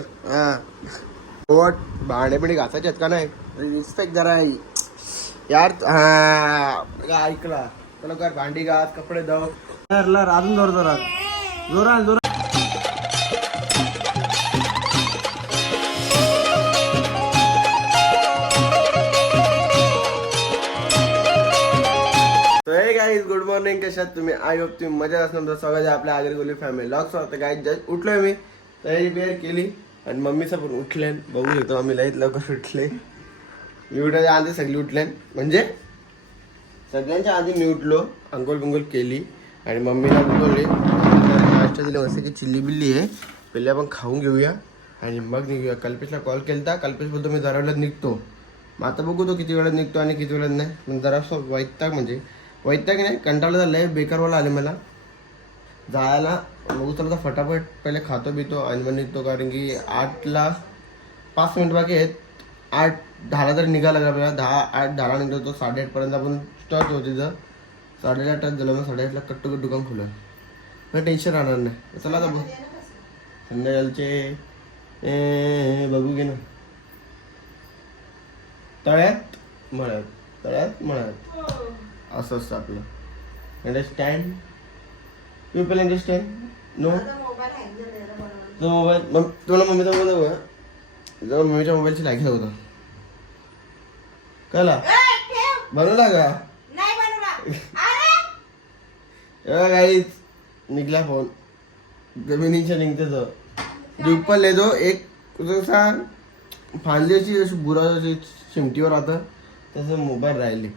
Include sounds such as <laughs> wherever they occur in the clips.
हा. पोट भांडे घासायचे आहेत का नाही? रिस्पेक्ट जरा आहे. यार हा. ऐकला. चला कर भांडी घास कपडे धव. लर अजून जोर जोरात. जोरात जोरात. हे गाईज गुड मॉर्निंग कशात तुम्ही? आय होप तुम्ही मजा असणार तर स्वागत आहे आपल्या आगरी गोली फॅमिली लॉक्स होतं गाईज जस्ट उठलोय मी. तयारी बियारी केली. आणि मम्मीचं पण उठल्यान बघू शकतो आम्ही लईत लवकर उठले. मी उठायच्या आधी सगळी उठल्यान म्हणजे? सगळ्यांच्या आधी मी उठलो अंघोळ बिंगोल केली आणि मम्मीला बोलवले नाश्ता दिला की चिल्ली बिल्ली आहे पहिले आपण खाऊन घेऊया आणि मग निघूया. कल्पेशला कॉल केलता. कल्पेश बोलतो मी जरा वेळात निघतो. मग आता बघू तो किती वेळात निघतो आणि किती वेळात नाही. पण जरा वैताग म्हणजे. वैताग नाही कंटाळा झालाय बेकारवाला आले मला. जायला आता फटाफट पहिले खातो बितो आणि मग निघतो. कारण की आठला पाच मिनिट बाकी आहेत. आठ दहाला तरी निघायला लागला आपल्याला दहा आठ दहाला निघतो तो साडेआठपर्यंत आपण स्टार्ट होतो तिथं. साडेआठ झालं मग साडेआठला कट्टू दुकान खुलं. मग टेन्शन राहणार नाही. चला आता बघ. संध्याकाळचे ए, बघू घे ना. तळ्यात मळ्यात. तळ्यात मळ्यात. असं असतं आपलं. अंडरस्टँड पीपल अंडरस्टँड नो तो मोबाईल तुला मम्मीचा मोबाईल दाखव का? जवळ मम्मीच्या मोबाईलची लायकी होता कला? बनवला का? गाईच <laughs> निघला फोन जमिनीच्या निघते तो डिपल येतो एक कसा फांदी अशी अशी बुरा अशी शिमटीवर आता तसं मोबाईल राहिले.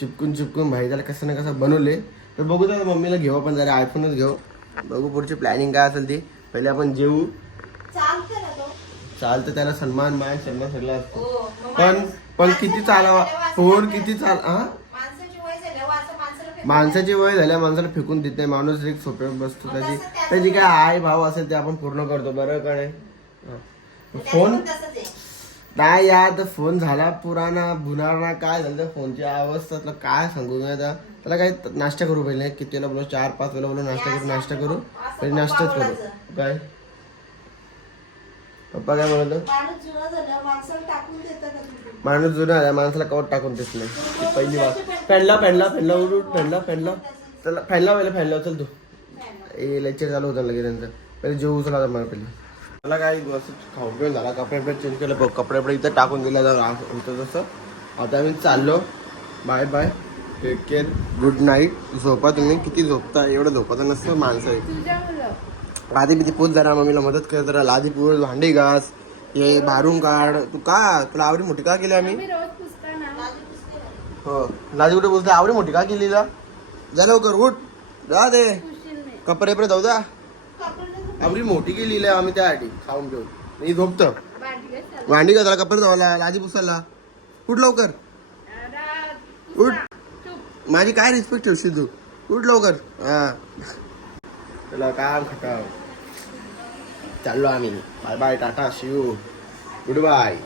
चिपकून चिपकून भाई त्याला कसं ना कसं बनवले. तर बघू तर मम्मीला घेऊ आपण जरा आयफोनच घेऊ. बघू पुढची प्लॅनिंग काय असेल ती. पहिले आपण जेवू चालतं त्याला सन्मान मान सन्मान सगळं असतो. पण पण किती चालावा? फोन किती चाल हा माणसाची वय झाल्या माणसाला फेकून देत नाही. माणूस एक सोप्यावर बसतो त्याची त्याची काय आय भाव असेल ते आपण पूर्ण करतो. बरं का नाही? हा. फोन नाही यार तर फोन झाला पुराणा भुनारणा काय झालं फोनची अवस्था तुला काय सांगू मी आता? त्याला काय नाश्ता करू पहिले किती वेळा बोलू चार पाच वेळा बोलू नाश्ता करू नाश्ता करू पहिले नाश्ताच करू. काय? पप्पा काय म्हणतो माणूस जुना आला माणसाला कवट टाकून देत नाही पहिली बात पेनला पेनला पेनला उठ उठ पेनला पेनला. चला फॅनला पहिले फॅनला चल तू. ए लेक्चर चालू होतं लगेच नंतर पहिले जेवू चला मला पहिले. मला काय मस्त खाऊ पिऊन झाला कपडे बिपडे चेंज केले बघ कपडे बिपडे इथं टाकून दिले होतं तसं. आता आम्ही चाललो. Bye bye take care good night झोपा तुम्ही. किती झोपता? एवढं झोपता नसतं माणसं. आधी बिधी पूज जरा मम्मीला मदत कर जरा. लादी पूज भांडी घास. हे भारून काढ. तू का? तुला आवडी मोठी का केली आम्ही? हो. लादी कुठे बोलते आवडी मोठी का केली जा? लवकर उठ. जा दे. कपडे जाऊ द्या आवडी मोठी केली लय आम्ही त्यासाठी खाऊन घेऊन मी झोपतो. भांडी घासायला. कपडे धुवायला लादी पुसायला. उठ लवकर. उठ. माझी काय रिस्पेक्ट ठेवशील तू? उठ लवकर. हा. तुला काम खटाव चाललो आम्ही. बाय बाय टाटा शिव गुड बाय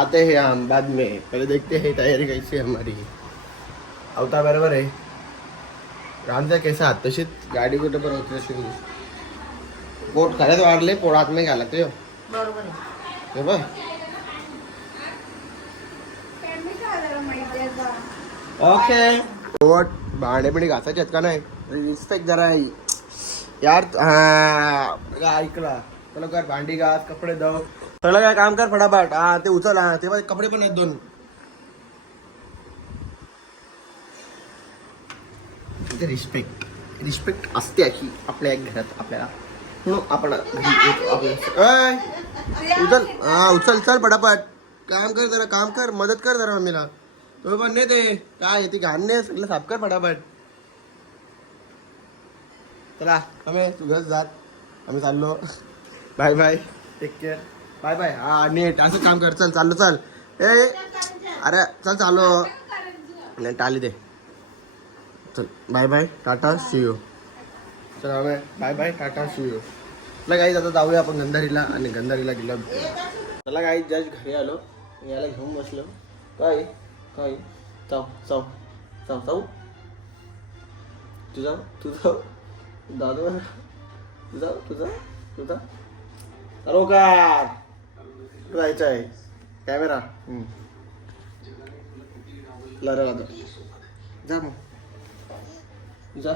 आते हैं हम बाद में. पहले देखते हैं तैयारी कैसी है हमारी. अवता बरोबर आहे रामचा कैसा? हात तशीच गाडी कुठे पण होती तशी पोट खऱ्याच वाढले पोट आत नाही घाला ते ते बघ ओके पोट भांडे बिडे घासायचे आहेत का नाही रिस्पेक्ट जरा आहे. यार हा ऐकला चला कर भांडी घास कपडे धव सगळं काय काम कर फटाफट। हा ते उचल हा ते कपडे पण आहेत दोन। रिस्पेक्ट रिस्पेक्ट असते अशी आपल्या एक घरात आपल्याला म्हणून आपण उचल. हा उचल चल पटापट. काम कर जरा काम कर. मदत कर जरा मम्मीला. तो पण नाही ते. काय ती घाण नाही सगळं साफ कर पटापट. चला आम्ही तुझ्याच जात आम्ही चाललो. Bye bye. Take care bye bye. हा नेट. असं काम कर. चल चाललो चल. ए अरे चल चाललो. नाही टाली दे. चल बाय बाय. टाटा सी चल चला bye bye. Tata see you चला गाईज आता जाऊया आपण गंधारीला आणि गंधारीला गेलो. चला गाईज जस्ट घरी आलो. याला घेऊन बसलो. काय? काय? चाव चाव चाव चाव तुझा तुझा दादू तुझा तुझा तुझा रोकार जायचं आहे. कॅमेरा. लरा जा मग. जा.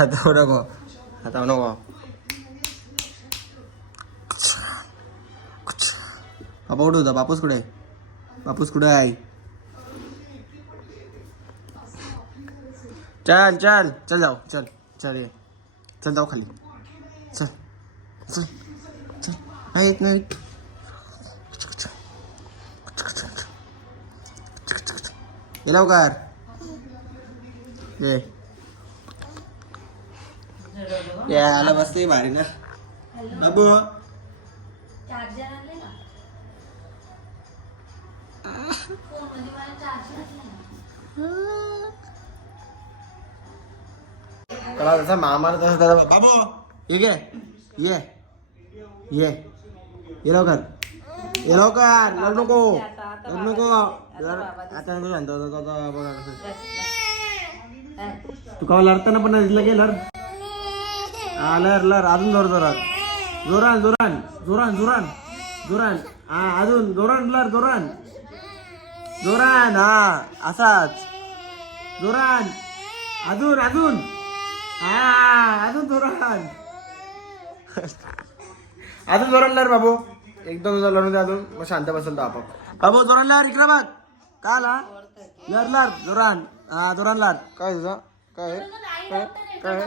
आता नको आता नको बापा कुठे होता बापूस कुठे आहे बापूस कुठे आहे चल चल चल जाऊ चल चल ये चल जाऊ खाली चल चल चल हा येत नाही ये लवकर ये बसते भारी ना चार्जर कळा जसा तसं त्याला बाबू ये ये ये ये लवकर ये लवकर लढ नको लढ नको आता शांत बघा. तू का लढताना पण दिसलं की लढ हा लढ लढ अजून जोर जोरात जोरान जोरान जोरान जोरान जोरान हा अजून जोरान लढ जोरान जोरान हा असाच जोरान अजून अजून हा अजून जोरान अजून जोरान लढ बाबू एकदम जोरात लढून दे अजून मग शांत बसेल तो आपोआप बाबू जोरान लढ इकडे बघ का आला लढ लढ जोरान हा जोरान लढ काय तुझं काय काय काय